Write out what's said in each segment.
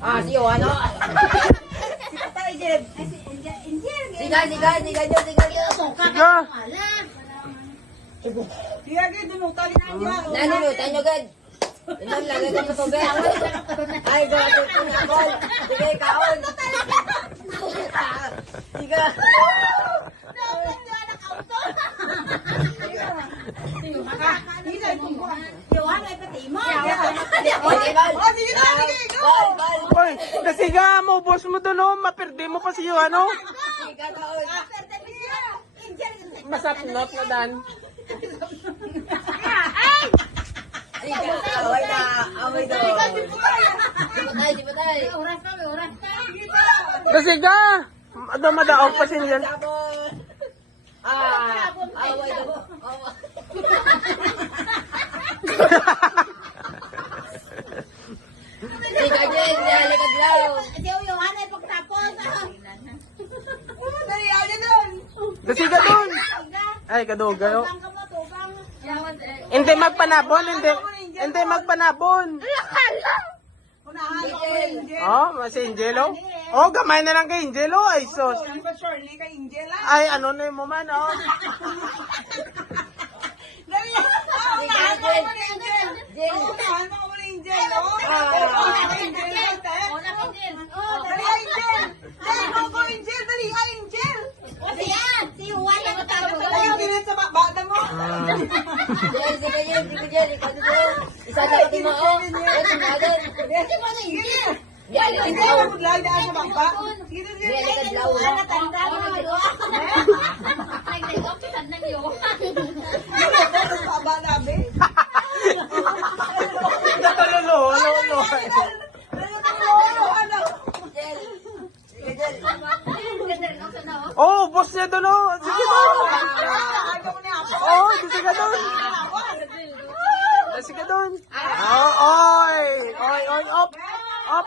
Ah, si ano? Si Patay, Jeb. Siga. Nanilutan nyo, gad. Ilan lagay ka mo gad. Ay, gawin ko na, gol. Sige, kaon. Siga. Hoy, nasiga mo, boss mo doon, oh. Maperde mo pa si ano. Masapnot na dan. Away na, away na. Si Patay. Nasiga! Ano madaog pa siya yan? Ah, away na. Siga, Jen. Halika glaw. Nasiga doon! Ay, kaduga, oh. Hindi magpanabon, hindi magpanabon. Oh, si Angelo. Oh, gamay na lang kay Angelo. Ay, sos. Ay, ano na mo man, oh. Jen. Isa na pati mo, oh. Oh, boss niya doon, oh. Sige doon. Oh, sige doon. Sige doon. Oh, oy. Oy, up. Up.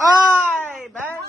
Ay, bang.